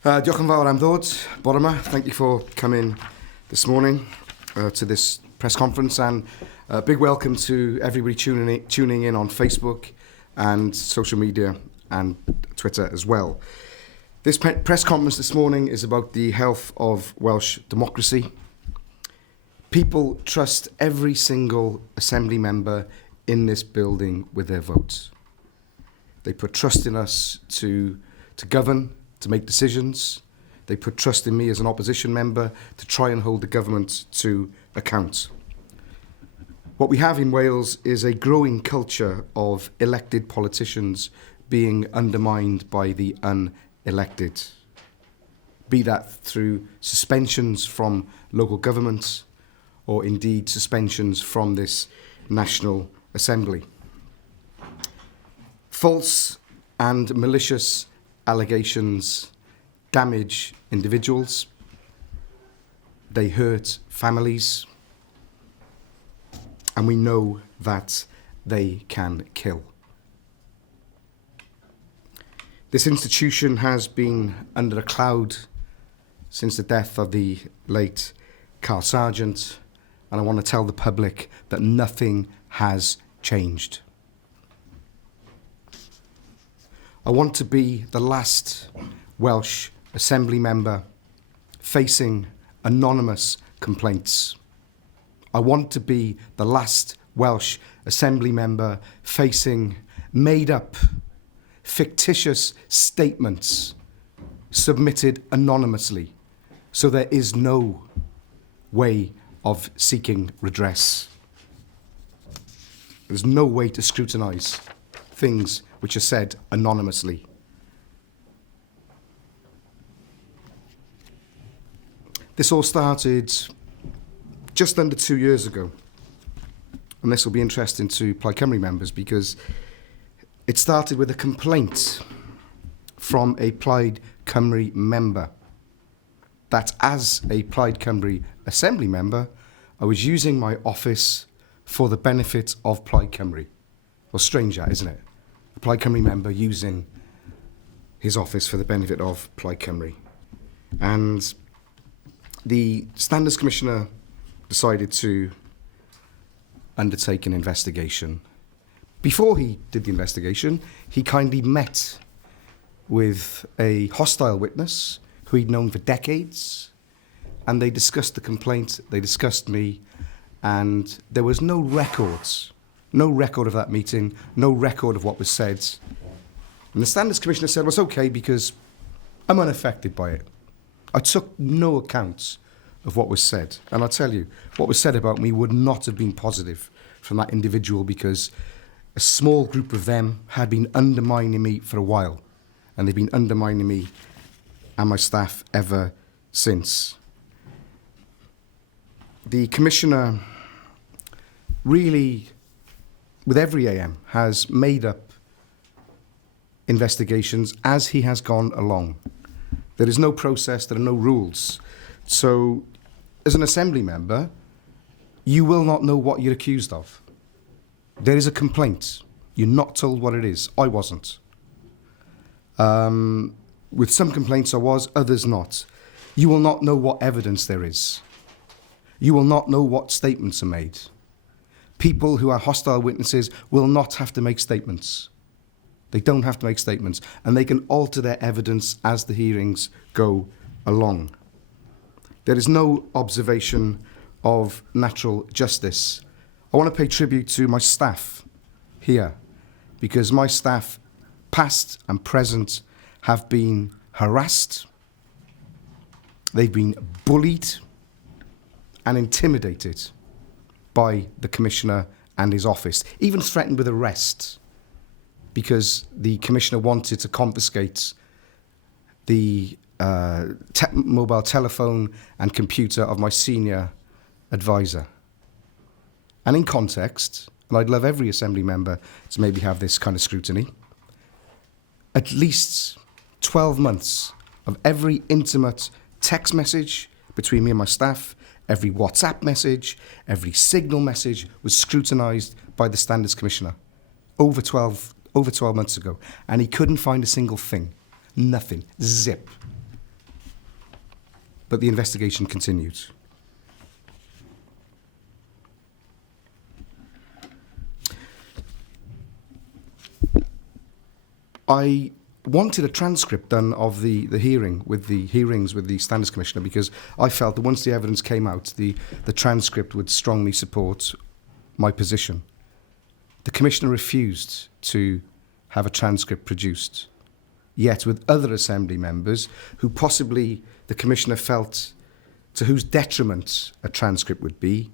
Diolch yn fawr am ddod, bore yma. Thank you for coming this morning to this press conference, and a big welcome to everybody tuning in on Facebook and social media and Twitter as well. This press conference this morning is about the health of Welsh democracy. People trust every single Assembly member in this building with their votes. They put trust in us to govern, to make decisions. They put trust in me as an opposition member to try and hold the government to account. What we have in Wales is a growing culture of elected politicians being undermined by the unelected, be that through suspensions from local governments or indeed suspensions from this National Assembly. False and malicious allegations damage individuals, they hurt families, and we know that they can kill. This institution has been under a cloud since the death of the late Carl Sargent, and I want to tell the public that nothing has changed. I want to be the last Welsh Assembly member facing anonymous complaints. I want to be the last Welsh Assembly member facing made-up, fictitious statements submitted anonymously, so there is no way of seeking redress. There's no way to scrutinise things which are said anonymously. This all started just under 2 years ago, and this will be interesting to Plaid Cymru members because it started with a complaint from a Plaid Cymru member that as a Plaid Cymru Assembly member, I was using my office for the benefit of Plaid Cymru. Well, strange that, isn't it? A Plaid Cymru member using his office for the benefit of Plaid Cymru. And the Standards Commissioner decided to undertake an investigation. Before he did the investigation, he kindly met with a hostile witness who he'd known for decades, and they discussed the complaint, they discussed me, and there was no record of that meeting, no record of what was said. And the Standards Commissioner said, well, it's okay because I'm unaffected by it. I took no account of what was said. And I'll tell you, what was said about me would not have been positive from that individual because a small group of them had been undermining me for a while. And they've been undermining me and my staff ever since. The Commissioner really, with every AM, has made up investigations as he has gone along. There is no process, there are no rules. So, as an Assembly member, you will not know what you're accused of. There is a complaint. You're not told what it is. I wasn't. With some complaints I was, others not. You will not know what evidence there is. You will not know what statements are made. People who are hostile witnesses will not have to make statements. They don't have to make statements, and they can alter their evidence as the hearings go along. There is no observation of natural justice. I want to pay tribute to my staff here, because my staff, past and present, have been harassed, they've been bullied and intimidated by the Commissioner and his office, even threatened with arrest, because the Commissioner wanted to confiscate the mobile telephone and computer of my senior advisor. And in context, and I'd love every Assembly member to maybe have this kind of scrutiny, at least 12 months of every intimate text message between me and my staff, every WhatsApp message, every Signal message was scrutinised by the Standards Commissioner over 12 months ago, and he couldn't find a single thing. Nothing. Zip. but the investigation continued. I wanted a transcript done of the hearings with the Standards Commissioner, because I felt that once the evidence came out, the transcript would strongly support my position. The Commissioner refused to have a transcript produced, yet with other Assembly members who possibly the Commissioner felt to whose detriment a transcript would be,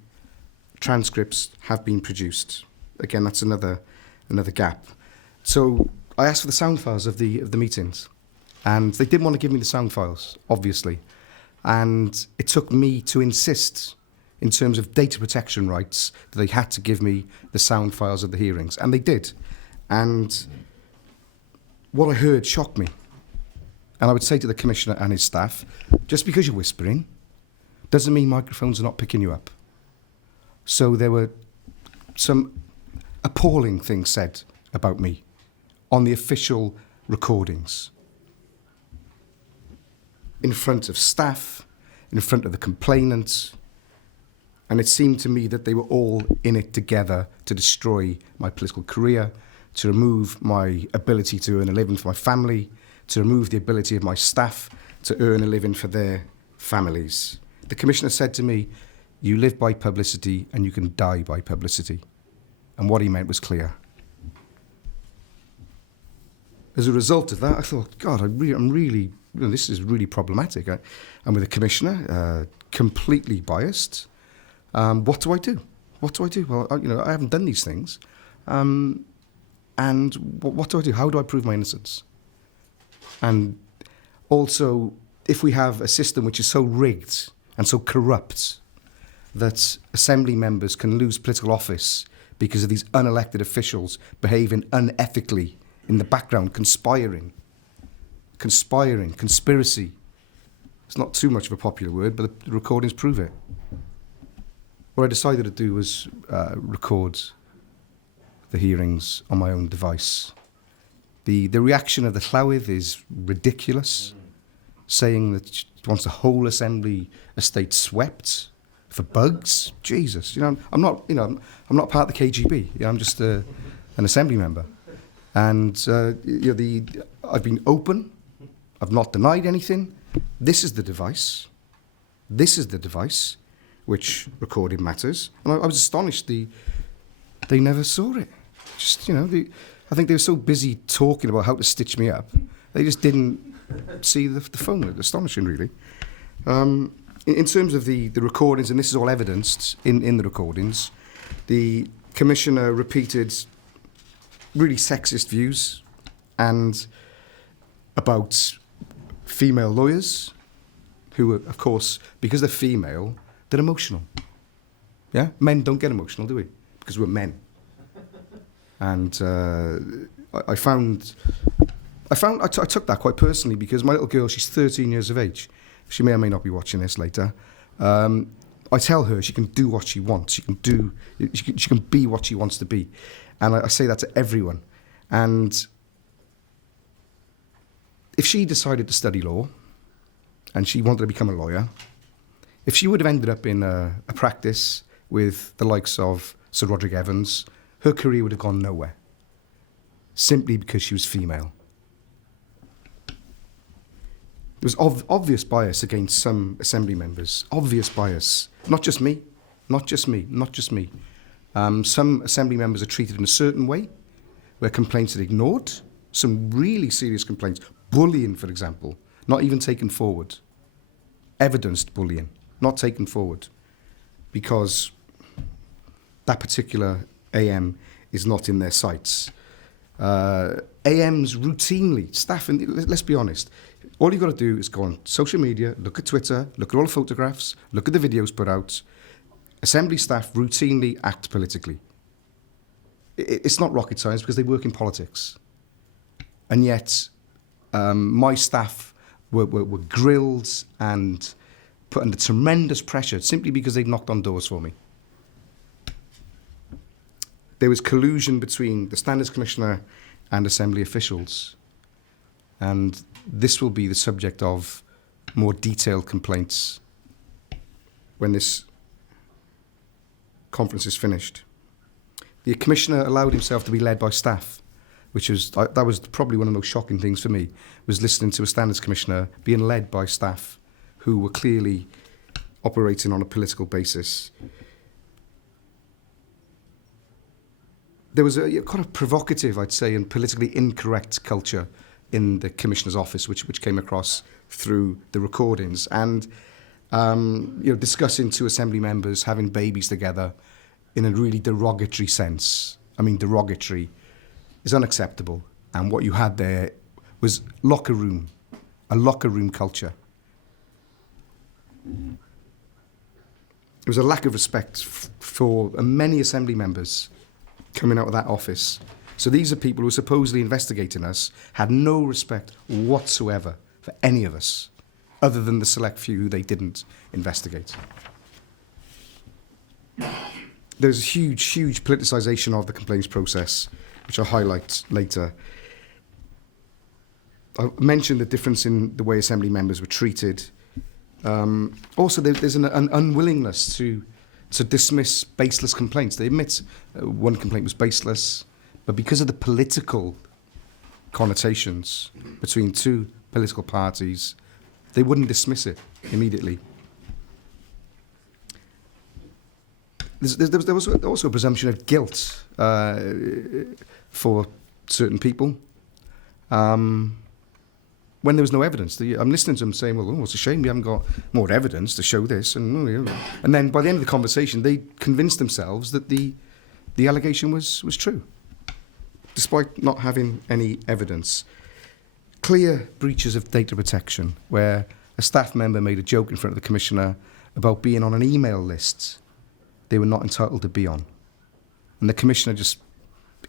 transcripts have been produced. Again, that's another gap. So I asked for the sound files of the meetings, and they didn't want to give me the sound files, obviously. And it took me to insist, in terms of data protection rights, that they had to give me the sound files of the hearings, and they did. And what I heard shocked me. And I would say to the Commissioner and his staff, just because you're whispering doesn't mean microphones are not picking you up. So there were some appalling things said about me on the official recordings, in front of staff, in front of the complainants, and it seemed to me that they were all in it together to destroy my political career, to remove my ability to earn a living for my family, to remove the ability of my staff to earn a living for their families. The Commissioner said to me, "You live by publicity and you can die by publicity." And what he meant was clear. As a result of that, I thought, God, I'm really, this is really problematic. I'm with a Commissioner, completely biased. What do I do? What do I do? Well, I haven't done these things. And what do I do? How do I prove my innocence? And also, if we have a system which is so rigged and so corrupt that Assembly members can lose political office because of these unelected officials behaving unethically in the background, conspiring, conspiracy. It's not too much of a popular word, but the recordings prove it. What I decided to do was record the hearings on my own device. The reaction of the Llywydd is ridiculous, saying that she wants the whole Assembly estate swept for bugs. Jesus, I'm not part of the KGB. I'm just an Assembly member, and I've been open. I've not denied anything. This is the device. This is the device which recorded matters, and I was astonished they never saw it. Just I think they were so busy talking about how to stitch me up, they just didn't see the phone. It's astonishing, really. In terms of the recordings, and this is all evidenced in the recordings, the Commissioner repeated really sexist views and about female lawyers who, of course, because they're female, they're emotional. Yeah? Men don't get emotional, do we? Because we're men. And I took that quite personally, because my little girl, she's 13 years of age. She may or may not be watching this later. I tell her she can do what she wants. She can be what she wants to be. And I say that to everyone. And if she decided to study law and she wanted to become a lawyer, if she would have ended up in a practice with the likes of Sir Roderick Evans, her career would have gone nowhere, simply because she was female. There was obvious bias against some Assembly members, obvious bias. Not just me. Some Assembly members are treated in a certain way, where complaints are ignored. Some really serious complaints, bullying, for example, not even taken forward. Evidenced bullying, not taken forward, because that particular AM is not in their sights. AMs routinely, staff, and let's be honest, all you've got to do is go on social media, look at Twitter, look at all the photographs, look at the videos put out. Assembly staff routinely act politically. It's not rocket science, because they work in politics. And yet, my staff were grilled and put under tremendous pressure simply because they'd knocked on doors for me. There was collusion between the Standards Commissioner and Assembly officials. And this will be the subject of more detailed complaints when this conference is finished. The Commissioner allowed himself to be led by staff, which was, that was probably one of the most shocking things for me, was listening to a Standards Commissioner being led by staff who were clearly operating on a political basis. There was a kind of provocative, I'd say, and politically incorrect culture in the Commissioner's office, which came across through the recordings. And discussing two Assembly members having babies together in a really derogatory sense. I mean, derogatory is unacceptable. And what you had there was a locker room culture. There was a lack of respect for many Assembly members coming out of that office. So these are people who were supposedly investigating us, had no respect whatsoever for any of us, other than the select few who they didn't investigate. There's a huge politicisation of the complaints process, which I'll highlight later. I mentioned the difference in the way Assembly members were treated. Also, there's an unwillingness to dismiss baseless complaints. They admit one complaint was baseless, but because of the political connotations between two political parties, they wouldn't dismiss it immediately. There was also a presumption of guilt for certain people when there was no evidence. I'm listening to them saying, well, it's a shame we haven't got more evidence to show this. And then by the end of the conversation, they convinced themselves that the allegation was true, despite not having any evidence. Clear breaches of data protection, where a staff member made a joke in front of the Commissioner about being on an email list they were not entitled to be on. And the Commissioner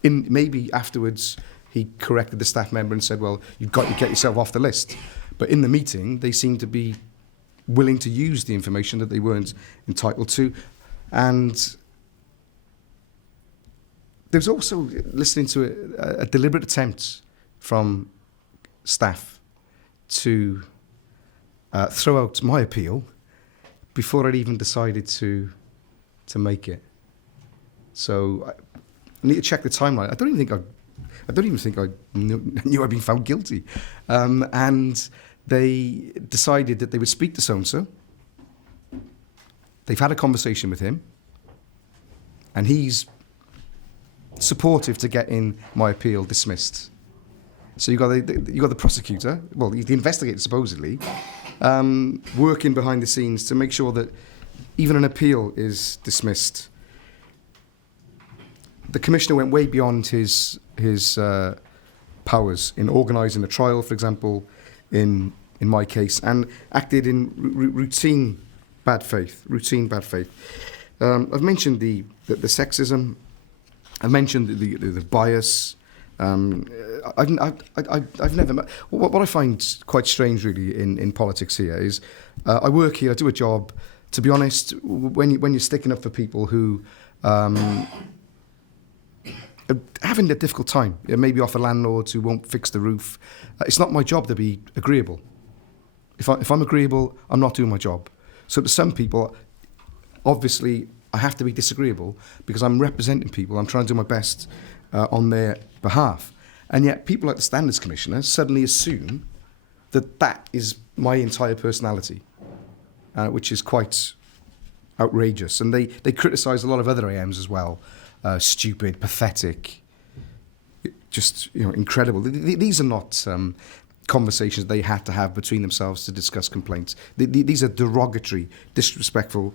maybe afterwards, he corrected the staff member and said, well, you've got to get yourself off the list. But in the meeting, they seemed to be willing to use the information that they weren't entitled to. And there was also, listening to a deliberate attempt from staff to throw out my appeal before I'd even decided to make it. So I need to check the timeline. I don't even think I knew I'd been found guilty. And they decided that they would speak to so-and-so. They've had a conversation with him, and he's supportive to getting my appeal dismissed. So you got the prosecutor, well, the investigator supposedly, working behind the scenes to make sure that even an appeal is dismissed. The Commissioner went way beyond his powers in organising a trial, for example, in my case, and acted in routine bad faith. I've mentioned the sexism. I've mentioned the bias. I've never met. What I find quite strange, really, in politics here is I work here. I do a job. To be honest, when you're sticking up for people who having a difficult time, maybe off a landlord who won't fix the roof, it's not my job to be agreeable. If I'm agreeable, I'm not doing my job. So to some people, obviously, I have to be disagreeable because I'm representing people. I'm trying to do my best on their behalf. And yet people like the Standards Commissioner suddenly assume that is my entire personality, which is quite outrageous. And they criticise a lot of other AMs as well. Stupid, pathetic, just incredible. These are not conversations they had to have between themselves to discuss complaints. These are derogatory, disrespectful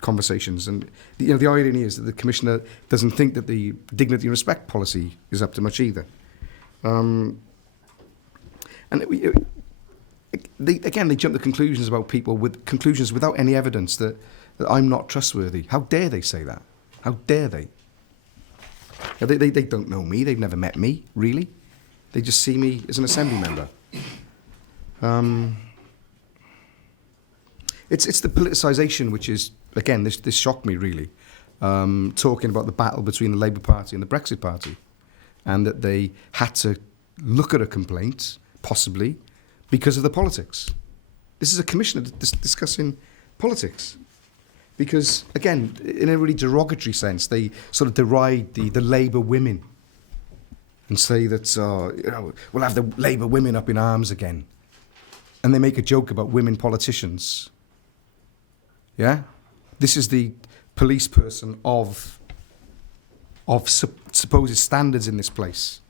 conversations. And the irony is that the Commissioner doesn't think that the dignity and respect policy is up to much either. They jump to conclusions about people with conclusions without any evidence that I'm not trustworthy. How dare they say that? How dare they? They don't know me. They've never met me, really. They just see me as an Assembly member. It's the politicisation which is, again, this shocked me, really. Talking about the battle between the Labour Party and the Brexit Party, and that they had to look at a complaint, possibly, because of the politics. This is a commissioner discussing politics. Because, again, in a really derogatory sense, they sort of deride the Labour women and say that, we'll have the Labour women up in arms again. And they make a joke about women politicians. Yeah? This is the police person of supposed standards in this place.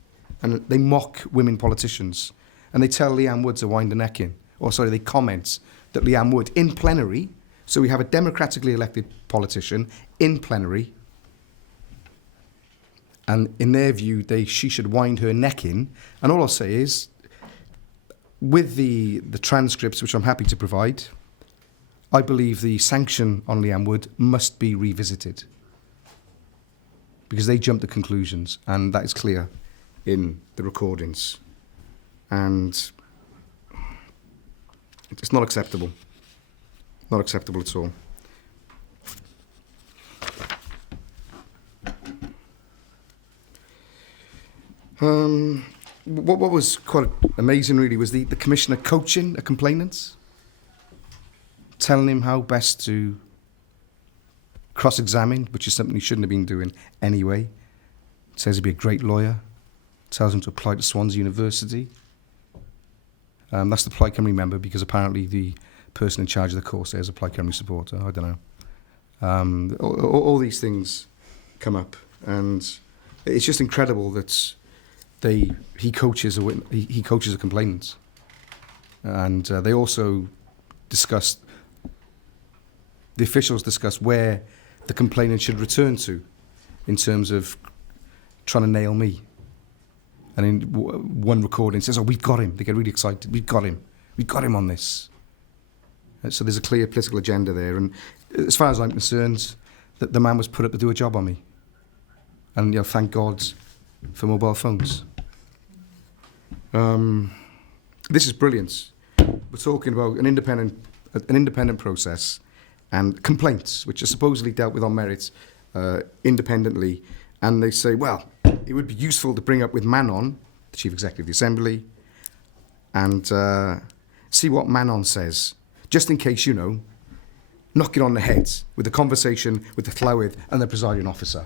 And they mock women politicians. And they tell Leanne Wood to wind her neck in. They comment that Leanne Wood, in plenary, so we have a democratically elected politician in plenary, and in their view, she should wind her neck in. And all I'll say is, with the transcripts, which I'm happy to provide, I believe the sanction on Leanne Wood must be revisited. Because they jumped to conclusions, and that is clear in the recordings. And it's not acceptable. Not acceptable at all. What was quite amazing, really, was the commissioner coaching a complainant, telling him how best to cross-examine, which is something he shouldn't have been doing anyway. Says he'd be a great lawyer. Tells him to apply to Swansea University. That's the Plaid Cymru member, because apparently the person in charge of the course there is a Plaid Cymru supporter. I don't know. All these things come up, and it's just incredible that he coaches a complainant, and they also discussed. The officials discussed where the complainant should return to, in terms of trying to nail me. And in one recording it says, we've got him. They get really excited. We've got him on this. So there's a clear political agenda there. And as far as I'm concerned, the man was put up to do a job on me. And thank God for mobile phones. This is brilliant. We're talking about an independent process and complaints, which are supposedly dealt with on merit independently. And they say, well, it would be useful to bring up with Manon, the Chief Executive of the Assembly, and see what Manon says, just in case, knock it on the head with the conversation with the Llywydd and the presiding officer.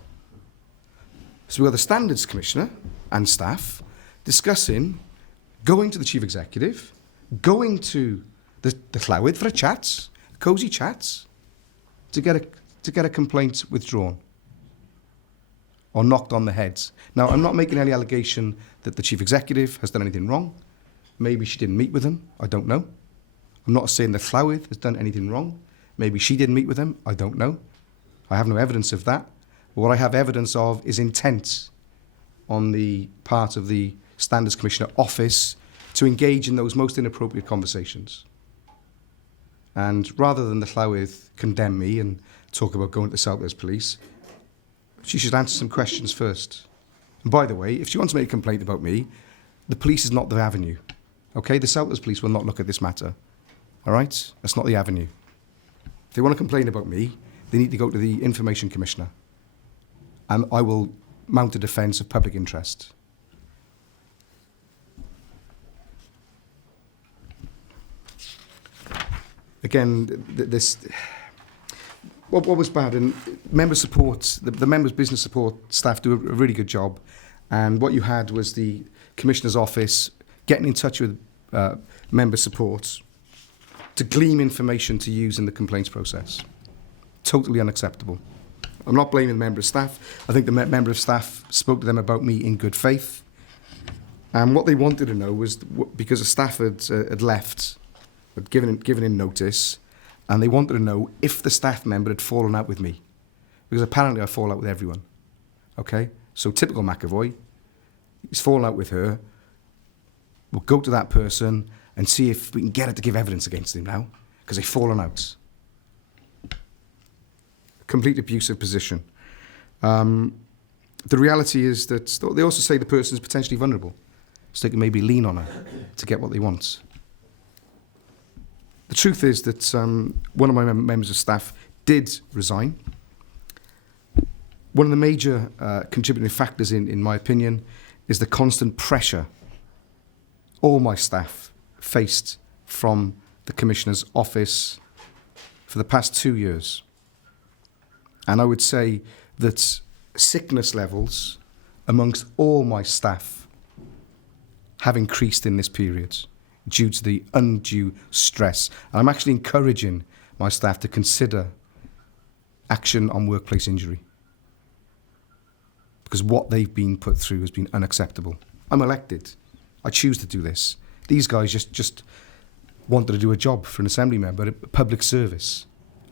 So we have the Standards Commissioner and staff discussing going to the Chief Executive, going to the Llywydd for a chat, cosy chats, to get a complaint withdrawn or knocked on the head. Now, I'm not making any allegation that the Chief Executive has done anything wrong. Maybe she didn't meet with him. I don't know. I'm not saying that Llywydd has done anything wrong. Maybe she didn't meet with him. I don't know. I have no evidence of that. But what I have evidence of is intent on the part of the Standards Commissioner office to engage in those most inappropriate conversations. And rather than the Llywydd condemn me and talk about going to the South Wales Police, she should answer some questions first. And by the way, if she wants to make a complaint about me, the police is not the avenue. Okay? The South Wales Police will not look at this matter. All right? That's not the avenue. If they want to complain about me, they need to go to the Information Commissioner. And I will mount a defence of public interest. Again, what was bad, and member support, the members' business support staff do a really good job. And what you had was the Commissioner's office getting in touch with member support to glean information to use in the complaints process. Totally unacceptable. I'm not blaming the member of staff. I think the member of staff spoke to them about me in good faith. And what they wanted to know was, because the staff had left, had given in notice, and they wanted to know if the staff member had fallen out with me. Because apparently I fall out with everyone. Okay? So typical McAvoy, he's fallen out with her. We'll go to that person and see if we can get her to give evidence against him now, because they've fallen out. Complete abusive position. The reality is that they also say the person is potentially vulnerable, so they can maybe lean on her to get what they want. The truth is that one of my members of staff did resign. One of the major contributing factors, in my opinion, is the constant pressure all my staff faced from the Commissioner's office for the past 2 years. And I would say that sickness levels amongst all my staff have increased in this period due to the undue stress. And I'm actually encouraging my staff to consider action on workplace injury, because what they've been put through has been unacceptable. I'm elected. I choose to do this. These guys just wanted to do a job for an assembly member, a public service.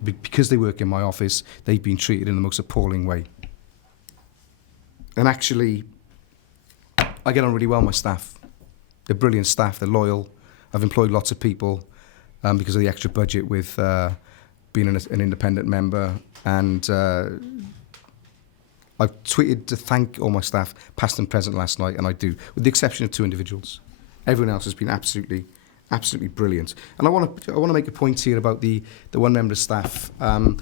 Because they work in my office, they've been treated in the most appalling way. And actually, I get on really well with my staff. They're brilliant staff, they're loyal. I've employed lots of people because of the extra budget with being an independent member. And I've tweeted to thank all my staff, past and present, last night, and I do, with the exception of 2 individuals. Everyone else has been absolutely brilliant. And I want to make a point here about the one member of staff. I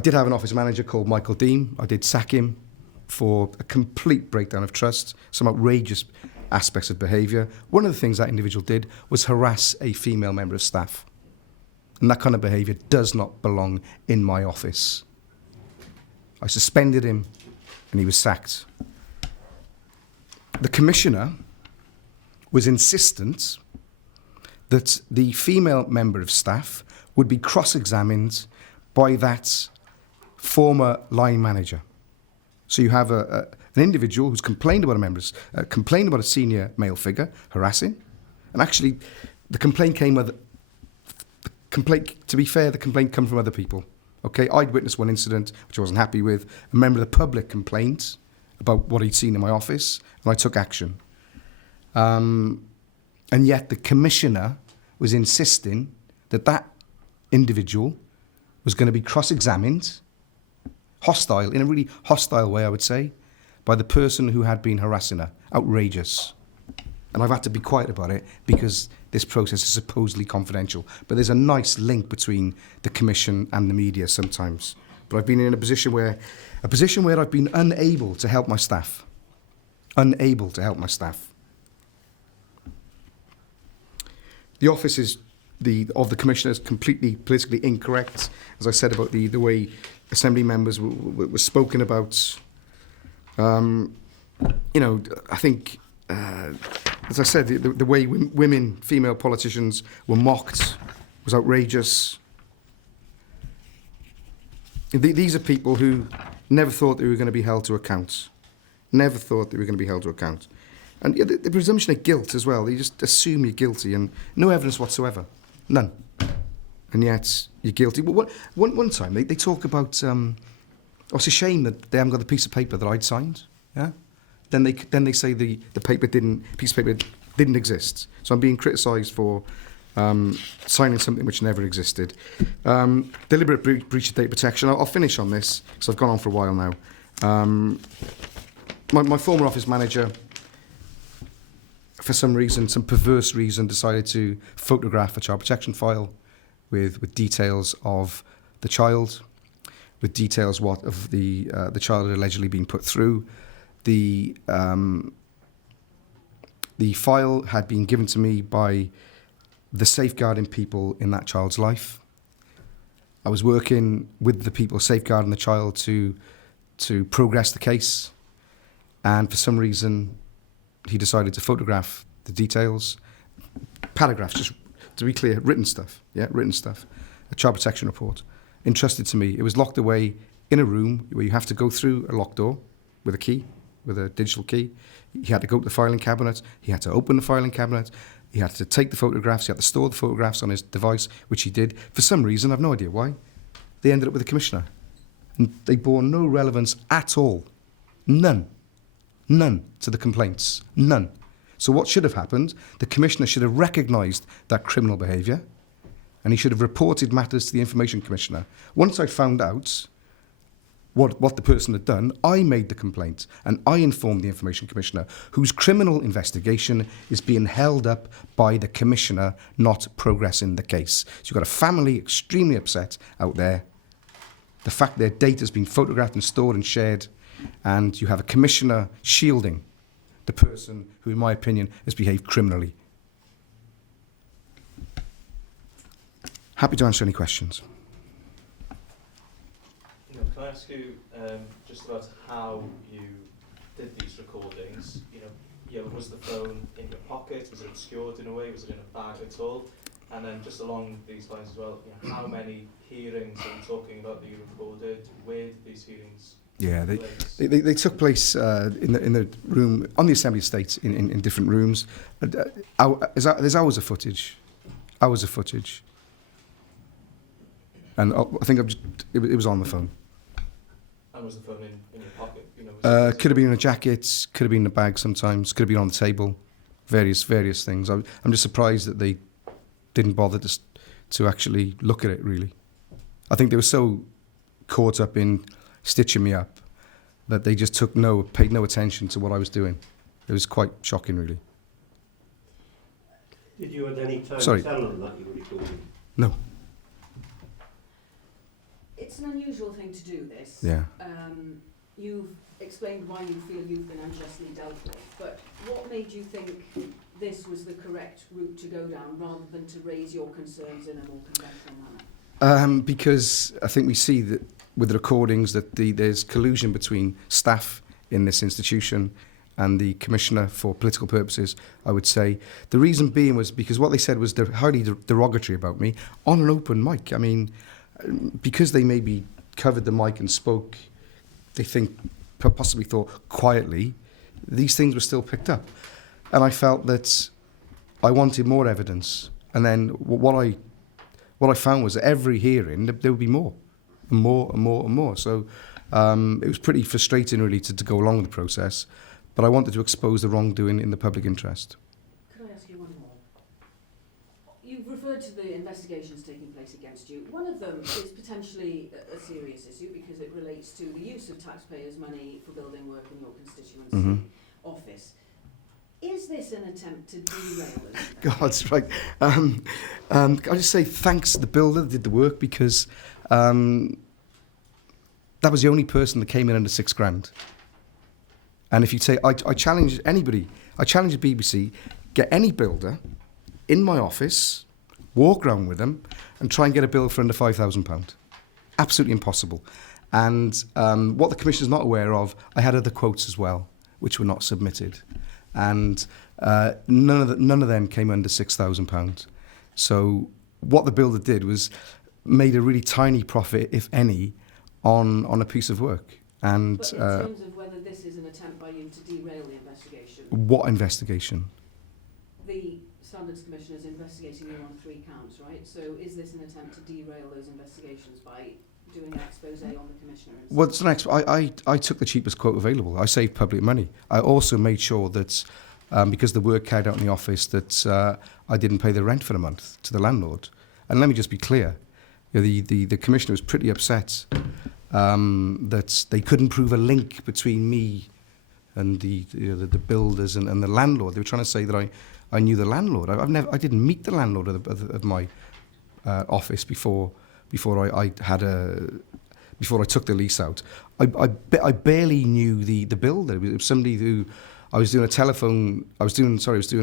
did have an office manager called Michael Dean. I did sack him for a complete breakdown of trust, some outrageous aspects of behaviour. One of the things that individual did was harass a female member of staff. And that kind of behaviour does not belong in my office. I suspended him and he was sacked. The Commissioner was insistent that the female member of staff would be cross-examined by that former line manager. So you have an individual who's complained about complained about a senior male figure harassing, and actually the complaint came with to be fair, the complaint came from other people. Okay, I'd witnessed one incident which I wasn't happy with. A member of the public complained about what he'd seen in my office, and I took action. And yet the Commissioner was insisting that individual was going to be cross-examined, hostile, in a really hostile way, I would say, by the person who had been harassing her. Outrageous. And I've had to be quiet about it because this process is supposedly confidential. But there's a nice link between the Commission and the media sometimes. But I've been in a position where I've been unable to help my staff. Unable to help my staff. The office of the Commissioner is completely politically incorrect, as I said, about the way Assembly members were spoken about. I think, as I said, the way female politicians were mocked was outrageous. These are people who never thought they were going to be held to account. Never thought they were going to be held to account. And the presumption of guilt as well. They just assume you're guilty and no evidence whatsoever. None. And yet you're guilty. Well, one time they talk about, it's a shame that they haven't got the piece of paper that I'd signed. Yeah. Then they say the piece of paper didn't exist. So I'm being criticised for signing something which never existed. Deliberate breach of data protection. I'll finish on this because I've gone on for a while now. My former office manager, for some reason, some perverse reason, decided to photograph a child protection file with details of the child, with details of the child had allegedly been put through. The file had been given to me by the safeguarding people in that child's life. I was working with the people safeguarding the child to progress the case, and for some reason he decided to photograph the details, paragraphs, just to be clear, written stuff, a child protection report, entrusted to me. It was locked away in a room where you have to go through a locked door with a key, with a digital key. He had to go to the filing cabinet, he had to open the filing cabinet, he had to take the photographs, he had to store the photographs on his device, which he did. For some reason, I've no idea why, they ended up with the Commissioner. And they bore no relevance at all. None to the complaints. None. So what should have happened, the Commissioner should have recognised that criminal behaviour and he should have reported matters to the Information Commissioner. Once I found out what the person had done, I made the complaint and I informed the Information Commissioner, whose criminal investigation is being held up by the Commissioner not progressing the case. So you've got a family extremely upset out there. The fact their data has been photographed and stored and shared, and you have a Commissioner shielding the person who, in my opinion, has behaved criminally. Happy to answer any questions. Can I ask you just about how you did these recordings? Was the phone in your pocket? Was it obscured in a way? Was it in a bag at all? And then just along these lines as well, how many hearings are we talking about that you recorded? Where did these hearings take place? They took place in the room on the Assembly Estate in different rooms. There's hours of footage, and I think it was on the phone. And was the phone in your pocket? Could have been in a jacket, could have been in a bag sometimes, could have been on the table, various things. I'm just surprised that they didn't bother to actually look at it, really. I think they were so caught up in stitching me up that they just paid no attention to what I was doing. It was quite shocking, really. Did you at any time Sorry. tell them that you were recording? No. It's an unusual thing to do, this. Yeah. You've explained why you feel you've been unjustly dealt with, but what made you think this was the correct route to go down rather than to raise your concerns in a more conventional manner? Because I think we see that with the recordings that there's collusion between staff in this institution and the Commissioner for political purposes, I would say. The reason being was because what they said was highly derogatory about me on an open mic. I mean, because they maybe covered the mic and spoke, they possibly thought quietly, these things were still picked up. And I felt that I wanted more evidence. And then what I found was that every hearing, there would be more, and more, and more, and more. So it was pretty frustrating, really, to go along with the process. But I wanted to expose the wrongdoing in the public interest. Could I ask you one more? You've referred to the investigations taking place against you. One of them is potentially a serious issue because it relates to the use of taxpayers' money for building work in your constituency office. Is this an attempt to derail it? God's right. I'll just say thanks to the builder that did the work, because that was the only person that came in under £6,000. And if you say, I challenge anybody, I challenge the BBC, get any builder in my office, walk around with them, and try and get a bill for under £5,000. Absolutely impossible. And what the Commissioner's not aware of, I had other quotes as well, which were not submitted. And none of them came under £6,000. So what the builder did was made a really tiny profit, if any, on a piece of work. And but in terms of whether this is an attempt by you to derail the investigation? What investigation? The Standards Commission is investigating you on 3 counts, right? So is this an attempt to derail those investigations by doing an expose on the Commissioner? Well, it's next. I took the cheapest quote available. I saved public money. I also made sure that, because the work carried out in the office, that I didn't pay the rent for a month to the landlord. And let me just be clear, the Commissioner was pretty upset that they couldn't prove a link between me and the builders and the landlord. They were trying to say that I knew the landlord. I didn't meet the landlord of my office before I took the lease out. I barely knew the builder. It was somebody who I was doing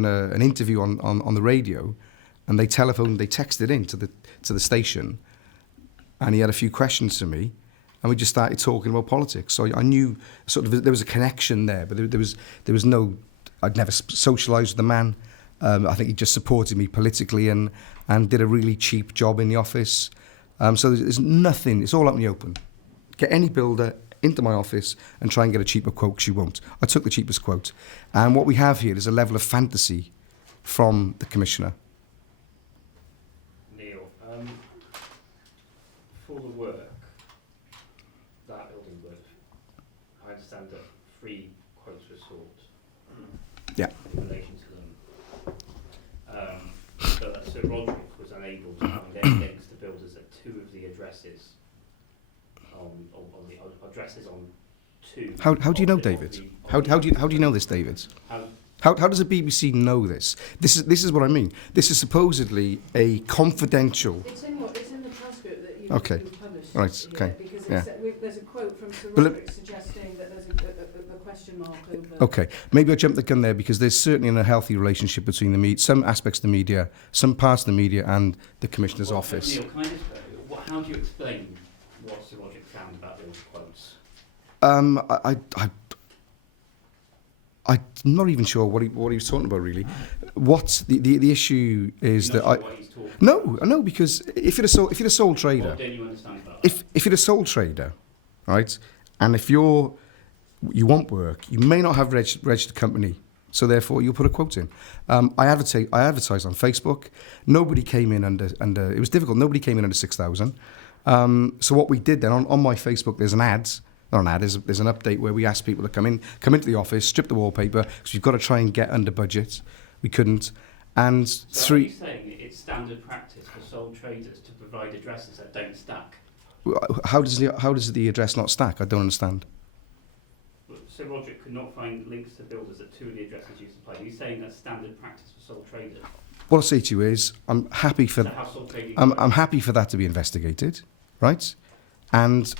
an interview on the radio, and they texted in to the station, and he had a few questions to me, and we just started talking about politics. So I knew sort of there was a connection there, but there was no. I'd never socialised with the man. I think he just supported me politically and did a really cheap job in the office. So there's nothing. It's all out in the open. Get any builder into my office and try and get a cheaper quote, 'cause you won't. I took the cheapest quote. And what we have here is a level of fantasy from the Commissioner. Neil, for the work that building would, I understand that 3 quotes were sought. Yeah. In relation to them. But Sir Roderick was unable to find any links to builders at 2 of the addresses. On the addresses on 2. How do you know, David? How do you know this, David? How does the BBC know this? This is what I mean. This is supposedly a confidential. It's in the transcript that you've published. Right. Okay. Because Yeah. there's a quote from Sir Roderick suggesting that there's a question mark over... Okay, maybe I jumped the gun there because there's certainly an unhealthy relationship between some aspects of the media, some parts of the media and the Commissioner's office. Neil, can I just, how do you explain what Sir Roger found about those quotes? I'm not even sure what he was talking about really. What the issue is You're that not sure what he's talking No, because if you're a sole trader, What don't you understand about that? if you're a sole trader, right, and if you want work, you may not have registered company, so therefore you'll put a quote in. I advertised on Facebook. Nobody came in under. It was difficult. Nobody came in under 6,000. So what we did then on my Facebook, there's an ad. Not an ad. There's an update where we ask people to come into the office, strip the wallpaper because we've got to try and get under budget. We couldn't. And So are you saying it's standard practice for sole traders to provide addresses that don't stack? How does the address not stack? I don't understand. Sir Roger could not find links to builders at 2 of the addresses you supplied. Are you saying that's standard practice for sole traders? What I say to you is, I'm happy for Is that how sole trading I'm works? happy for that to be investigated, right? And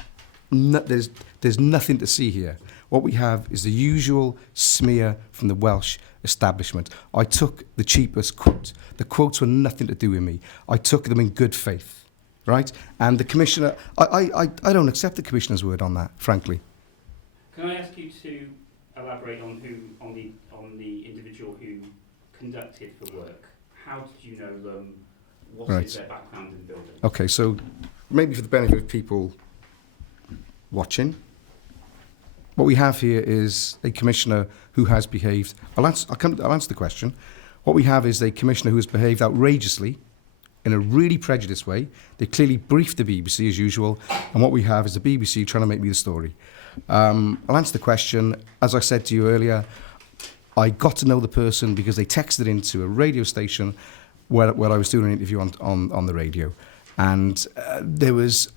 there's nothing to see here. What we have is the usual smear from the Welsh establishment. I took the cheapest quote. The quotes were nothing to do with me. I took them in good faith, right? And the Commissioner, I don't accept the Commissioner's word on that, frankly. Can I ask you to elaborate on the individual who conducted the work? How did you know them? What Right. is their background in building? Okay, so maybe for the benefit of people watching, what we have here is a Commissioner who has behaved. I'll answer the question. What we have is a Commissioner who has behaved outrageously in a really prejudiced way. They clearly briefed the BBC as usual, and what we have is the BBC trying to make me the story. I'll answer the question. As I said to you earlier, I got to know the person because they texted into a radio station where I was doing an interview on the radio, and there was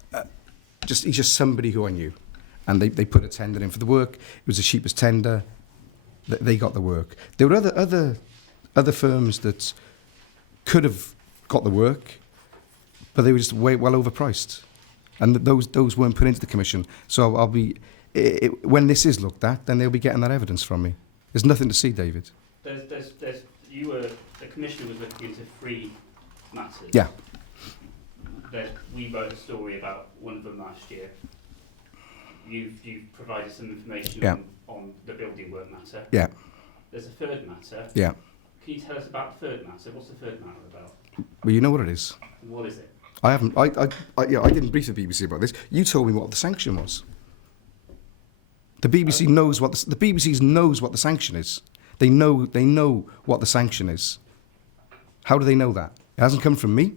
he's just somebody who I knew, and they put a tender in for the work. It was the cheapest tender. They got the work. There were other firms that could have got the work, but they were just way well overpriced, and those weren't put into the commission. So I'll be when this is looked at, then they'll be getting that evidence from me. There's nothing to see, David. The Commissioner was looking into 3 matters. Yeah. We wrote a story about one of them last year. You've provided some information Yeah. on the building work matter. Yeah. There's a 3rd matter. Yeah. Can you tell us about the 3rd matter? What's the 3rd matter about? Well, you know what it is. What is it? I haven't. I didn't brief the BBC about this. You told me what the sanction was. The BBC knows what the BBC knows what the sanction is. They know what the sanction is. How do they know that? It hasn't come from me.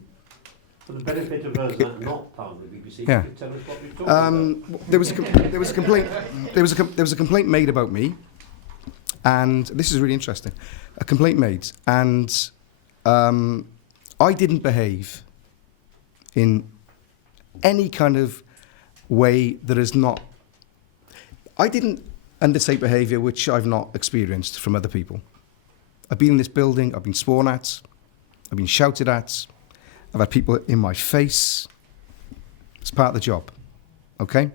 For the benefit of us that are not part of the BBC, Yeah. you could tell us what you're talking about. There was a complaint. There was a complaint made about me, and this is really interesting. A complaint made, and I didn't behave in any kind of way that is not. I didn't undertake behaviour which I've not experienced from other people. I've been in this building. I've been sworn at. I've been shouted at. I've had people in my face. It's part of the job. Okay?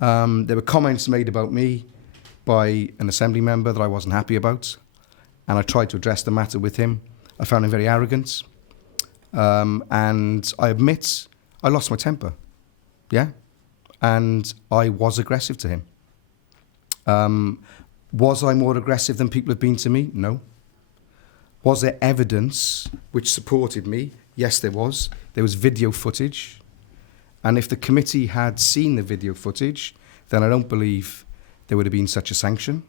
There were comments made about me by an assembly member that I wasn't happy about, and I tried to address the matter with him. I found him very arrogant, and I admit I lost my temper. Yeah? And I was aggressive to him. Was I more aggressive than people have been to me? No. Was there evidence which supported me? Yes, there was. There was video footage. And if the committee had seen the video footage, then I don't believe there would have been such a sanction.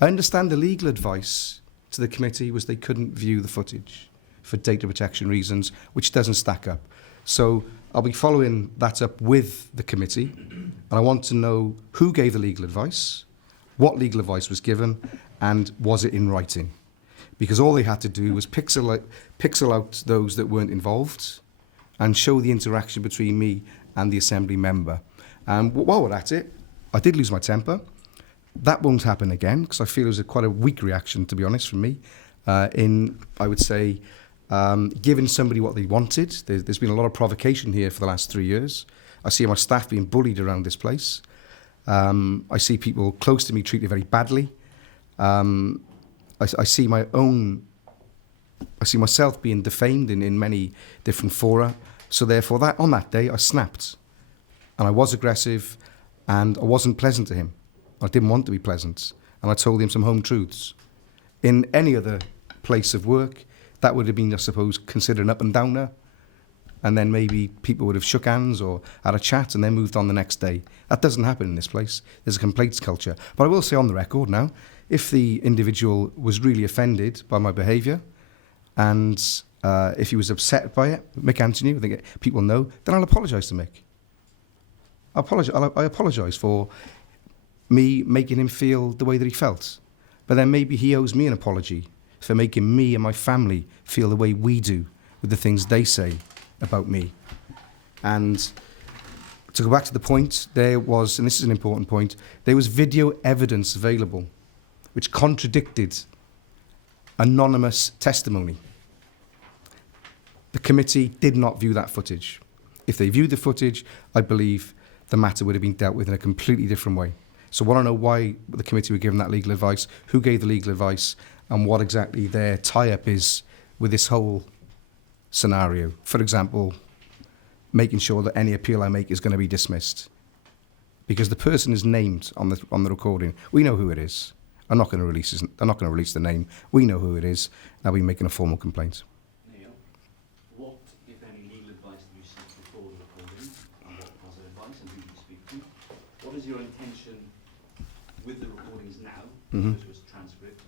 I understand the legal advice to the committee was they couldn't view the footage for data protection reasons, which doesn't stack up. So I'll be following that up with the committee, and I want to know who gave the legal advice, what legal advice was given, and was it in writing? Because all they had to do was pixel out those that weren't involved and show the interaction between me and the assembly member. And while we're at it, I did lose my temper. That won't happen again, because I feel it was quite a weak reaction, to be honest, from me, I would say, giving somebody what they wanted. There's been a lot of provocation here for the last 3 years. I see my staff being bullied around this place. I see people close to me treated very badly. I see myself being defamed in many different fora. So therefore, on that day, I snapped. And I was aggressive, and I wasn't pleasant to him. I didn't want to be pleasant. And I told him some home truths. In any other place of work, that would have been, I suppose, considered an up and downer. And then maybe people would have shook hands or had a chat and then moved on the next day. That doesn't happen in this place. There's a complaints culture. But I will say on the record now, if the individual was really offended by my behaviour and if he was upset by it, Mick Anthony, I think people know, then I'll apologise to Mick. I apologise for me making him feel the way that he felt. But then maybe he owes me an apology for making me and my family feel the way we do with the things they say about me. And to go back to the point, there was, and this is an important point, there was video evidence available which contradicted anonymous testimony. The committee did not view that footage. If they viewed the footage, I believe the matter would have been dealt with in a completely different way. So I want to know why the committee were given that legal advice, who gave the legal advice, and what exactly their tie-up is with this whole scenario. For example, making sure that any appeal I make is going to be dismissed. Because the person is named on the recording. We know who it is. I'm not going to release the name. We know who it is. I'll be making a formal complaint. Neil, what, if any, legal advice did you seek before the recording? And what was the advice, and who did you speak to? What is your intention with the recordings now, which was transcript?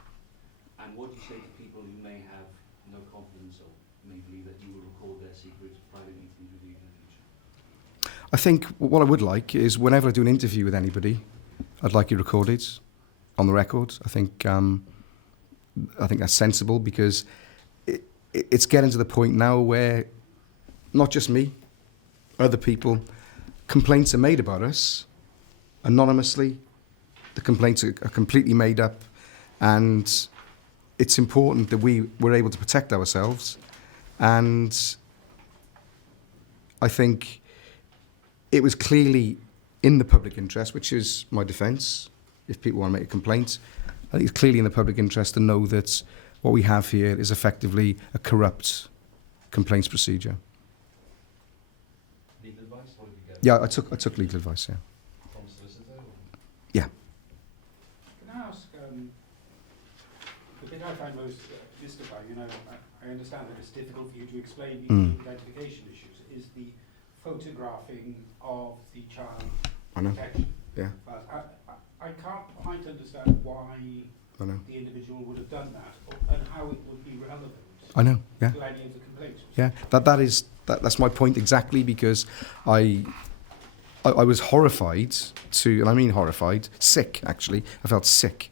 And what do you say to people who may have no confidence or may believe that you will record their secret private meetings with you in the future? I think what I would like is whenever I do an interview with anybody, I'd like it recorded on the record. I think that's sensible because it's getting to the point now where not just me, other people, complaints are made about us anonymously. The complaints are completely made up, and it's important that we're able to protect ourselves. And I think it was clearly in the public interest, which is my defence. If people want to make a complaint, I think it's clearly in the public interest to know that what we have here is effectively a corrupt complaints procedure. Legal advice? What did you get? Yeah, I took legal advice, yeah. From solicitor? Or? Yeah. Can I ask, the bit I find most mystifying, I understand that it's difficult for you to explain the identification issues, is the photographing of the child I know. protection. Yeah. But I can't quite understand why I know. the individual would have done that, and how it would be relevant I know, yeah. to any of the complaints. Yeah, that's my point exactly, because I was horrified to, and I mean horrified, sick actually. I felt sick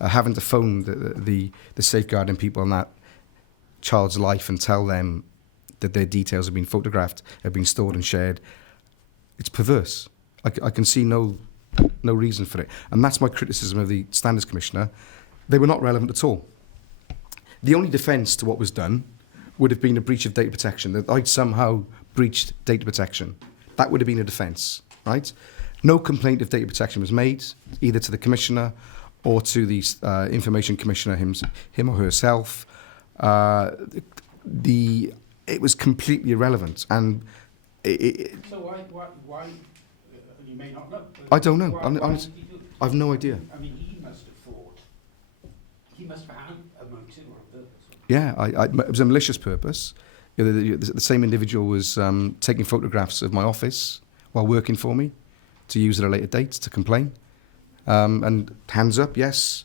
having to phone the safeguarding people in that child's life and tell them that their details have been photographed, have been stored and shared. It's perverse. I can see no reason for it, and that's my criticism of the Standards Commissioner. They were not relevant at all. The only defence to what was done would have been a breach of data protection, that I'd somehow breached data protection. That would have been a defence, right? No complaint of data protection was made, either to the Commissioner or to the Information Commissioner, him or herself. It was completely irrelevant, and So why you may not know. I don't know. Why did he do it? I've no idea. I mean, he must have had a motive or a purpose. Yeah, it was a malicious purpose. You know, the same individual was taking photographs of my office while working for me to use at a later date to complain. And hands up, yes,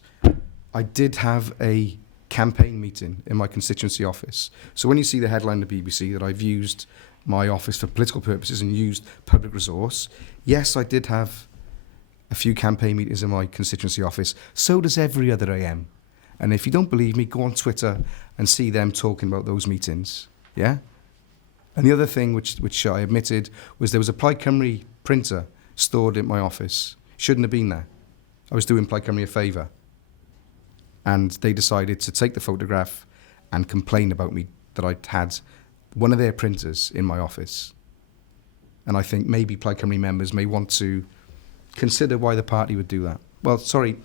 I did have a campaign meeting in my constituency office. So when you see the headline in the BBC that I've used my office for political purposes and used public resource, yes, I did have a few campaign meetings in my constituency office. So does every other AM. And if you don't believe me, go on Twitter and see them talking about those meetings. Yeah? And the other thing which I admitted was there was a Plaid Cymru printer stored in my office. Shouldn't have been there. I was doing Plaid Cymru a favour. And they decided to take the photograph and complain about me that I'd had one of their printers in my office. And I think maybe Plaid Cymru members may want to consider why the party would do that. Well, sorry,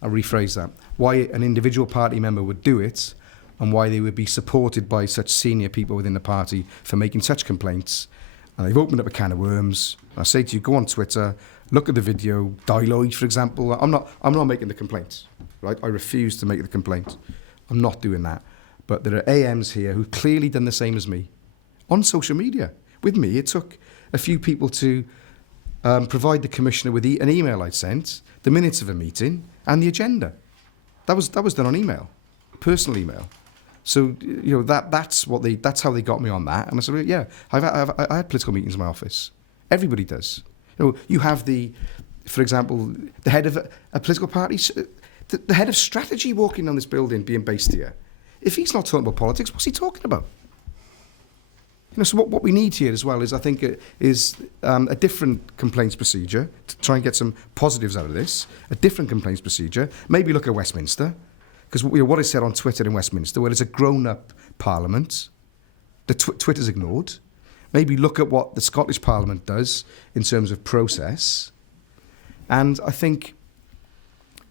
I'll rephrase that. Why an individual party member would do it, and why they would be supported by such senior people within the party for making such complaints. And they've opened up a can of worms. I say to you, go on Twitter, look at the video. Dialogue, for example. I'm not making the complaint, right? I refuse to make the complaint. I'm not doing that. But there are AMs here who've clearly done the same as me on social media. With me, it took a few people to provide the commissioner with an email I'd sent, the minutes of a meeting, and the agenda. That was done on email, personal email. So that's how they got me on that. And I said, yeah, I had political meetings in my office. Everybody does. You have for example, the head of a political party, the head of strategy walking on this building, being based here. If he's not talking about politics, what's he talking about? So what we need here as well is, I think, a different complaints procedure to try and get some positives out of this. A different complaints procedure. Maybe look at Westminster, because what is said on Twitter in Westminster, where it's a grown-up parliament, the Twitter's ignored. Maybe look at what the Scottish Parliament does in terms of process. And I think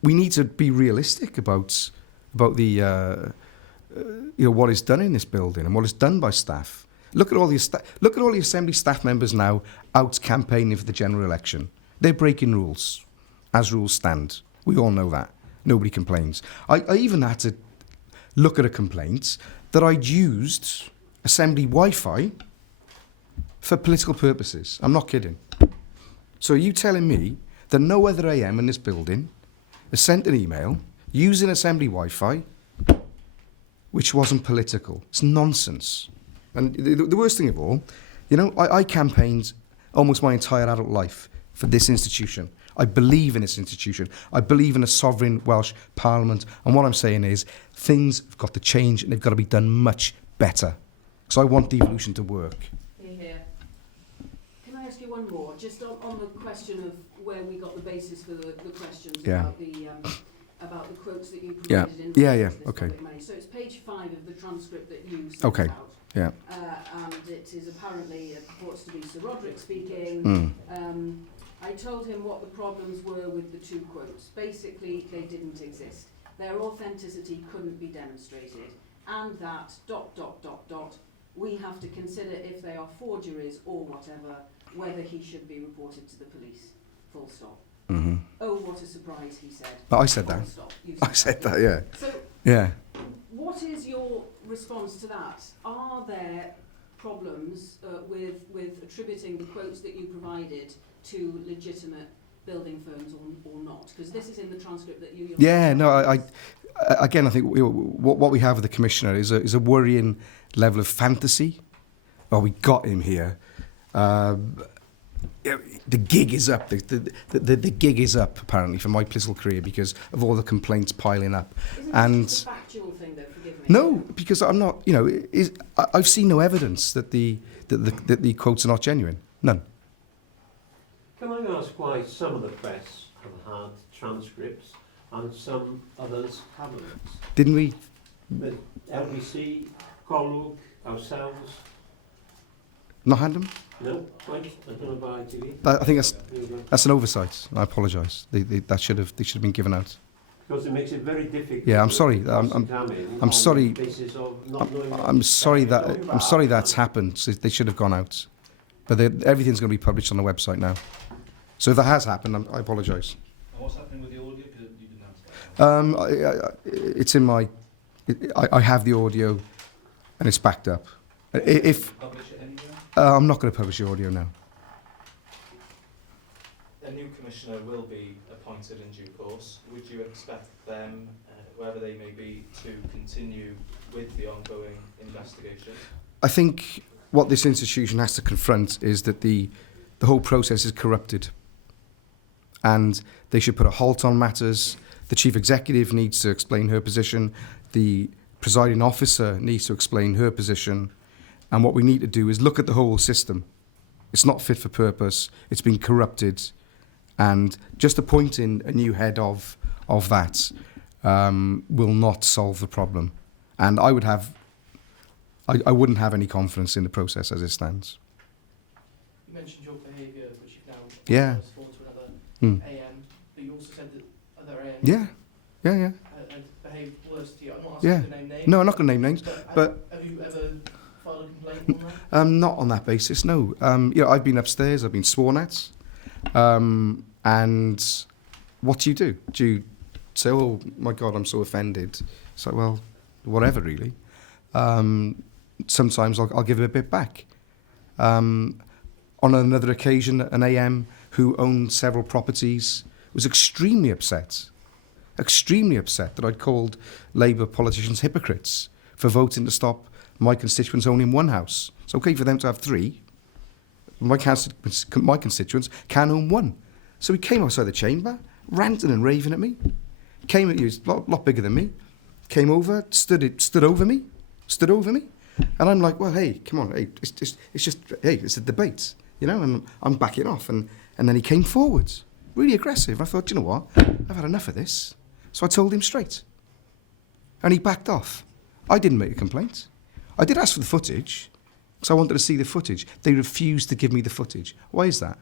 we need to be realistic about the what is done in this building and what is done by staff. Look at all the Assembly staff members now out campaigning for the general election. They're breaking rules, as rules stand. We all know that. Nobody complains. I even had to look at a complaint that I'd used Assembly Wi-Fi for political purposes. I'm not kidding. So are you telling me that no other AM in this building has sent an email using Assembly Wi-Fi which wasn't political? It's nonsense. And the worst thing of all, I campaigned almost my entire adult life for this institution. I believe in this institution. I believe in a sovereign Welsh Parliament. And what I'm saying is things have got to change and they've got to be done much better. So I want devolution to work. Here. Can I ask you one more? Just on the question of where we got the basis for the questions about the quotes that you provided in yeah, this okay. public money. So it's page 5 of the transcript that you sent Okay. out. Yeah. And it is apparently, it purports to be Sir Roderick speaking. I told him what the problems were with the 2 quotes. Basically, they didn't exist. Their authenticity couldn't be demonstrated. And that, ... we have to consider if they are forgeries or whatever, whether he should be reported to the police. Full stop. Mm-hmm. Oh, what a surprise, he said. But I said that. Full stop. You I said that, yeah. So, Yeah. what is your response to that? Are there problems with attributing the quotes that you provided to legitimate building firms or not? Because this is in the transcript that you yourself... Yeah, no, I think what we have with the Commissioner is a worrying level of fantasy. Oh, we got him here. The gig is up. The gig is up, apparently, for my political career because of all the complaints piling up. Isn't this a factual thing, though? Forgive me. No, because I'm not. I've seen no evidence that the quotes are not genuine. None. Can I ask why some of the press have had transcripts and some others haven't? Didn't we? But LBC, Colwg, ourselves, Not had them? no, right? I don't know about ITV. I think that's an oversight. I apologise. They should have been given out. Because it makes it very difficult. Yeah, I'm sorry. I'm I'm sorry. I'm sorry that sorry that's happened. So they should have gone out. But everything's going to be published on the website now. So if that has happened, I apologise. And what's happening with the audio? Because you didn't answer that. It's in my. I have the audio, and it's backed up. If Publish it anywhere? I'm not going to publish the audio now. A new commissioner will be appointed in due course. Would you expect them, whoever they may be, to continue with the ongoing investigation? I think what this institution has to confront is that the whole process is corrupted. And they should put a halt on matters. The chief executive needs to explain her position. The presiding officer needs to explain her position. And what we need to do is look at the whole system. It's not fit for purpose. It's been corrupted. And just appointing a new head of that will not solve the problem. And I wouldn't have any confidence in the process as it stands. You mentioned your behaviour, which you've now Yeah. forward to another Mm. AM, but you also said that other AM Yeah, yeah. had behaved worse to you. I'm not asking Yeah. you to name names. No, I'm not going to name names. But have you ever filed a complaint on that? Not on that basis, no. I've been upstairs, I've been sworn at. And what do? Do you say, oh my God, I'm so offended? It's like, well, whatever, really. Sometimes I'll give it a bit back. On another occasion, an AM who owned several properties was extremely upset that I'd called Labour politicians hypocrites for voting to stop my constituents owning one house. It's okay for them to have three. My constituents can own one. So he came outside the chamber, ranting and raving at me. He was a lot bigger than me. Came over, stood over me. And I'm like, well, hey, come on, hey, it's a debate, and I'm backing off. And then he came forwards, really aggressive. I thought, you know what, I've had enough of this. So I told him straight. And he backed off. I didn't make a complaint. I did ask for the footage, because I wanted to see the footage. They refused to give me the footage. Why is that?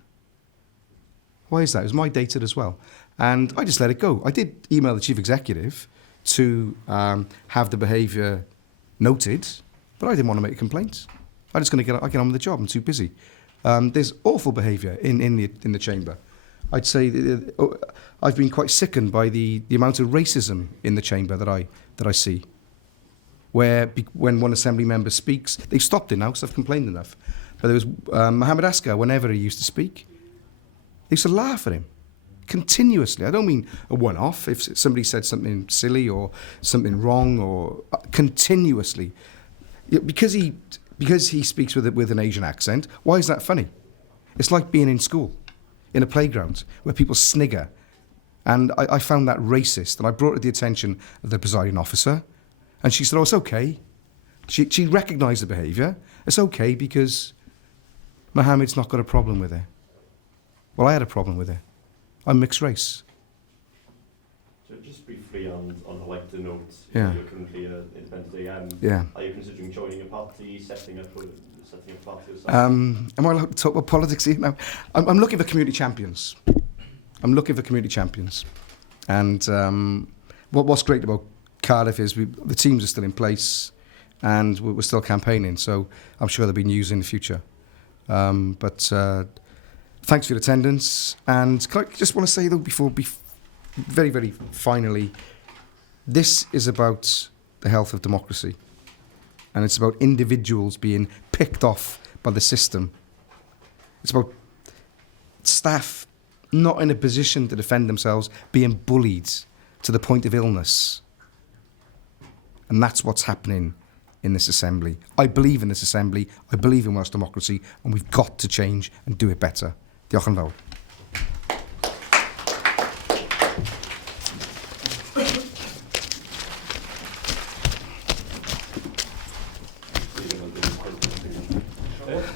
It was my data as well. And I just let it go. I did email the chief executive to have the behaviour noted, but I didn't want to make a complaint. I'm just going to get on with the job. I'm too busy. There's awful behaviour in the chamber. I'd say I've been quite sickened by the amount of racism in the chamber that I see. Where when one assembly member speaks, they've stopped it now because I've complained enough. But there was Mohammed Askar, whenever he used to speak, they used to laugh at him continuously. I don't mean a one-off, if somebody said something silly or something wrong, or continuously. Because he speaks with an Asian accent, why is that funny? It's like being in school, in a playground, where people snigger. And I found that racist, and I brought it to the attention of the presiding officer, and she said, oh, it's okay. She recognised the behaviour. It's okay because Mohammed's not got a problem with it. Well, I had a problem with it. I'm mixed race. So just briefly on a lighter note, Yeah. you're currently an independent AM. Yeah. Are you considering joining a party, setting up a party yourself? Am I allowed to talk about politics here now? I'm looking for community champions. And what's great about Cardiff is the teams are still in place, and we're still campaigning. So I'm sure there'll be news in the future. But thanks for your attendance. And I just want to say, though, very, very finally, this is about the health of democracy. And it's about individuals being picked off by the system. It's about staff not in a position to defend themselves, being bullied to the point of illness. And that's what's happening in this assembly. I believe in this assembly, I believe in Welsh democracy, and we've got to change and do it better. Diolch yn fawr.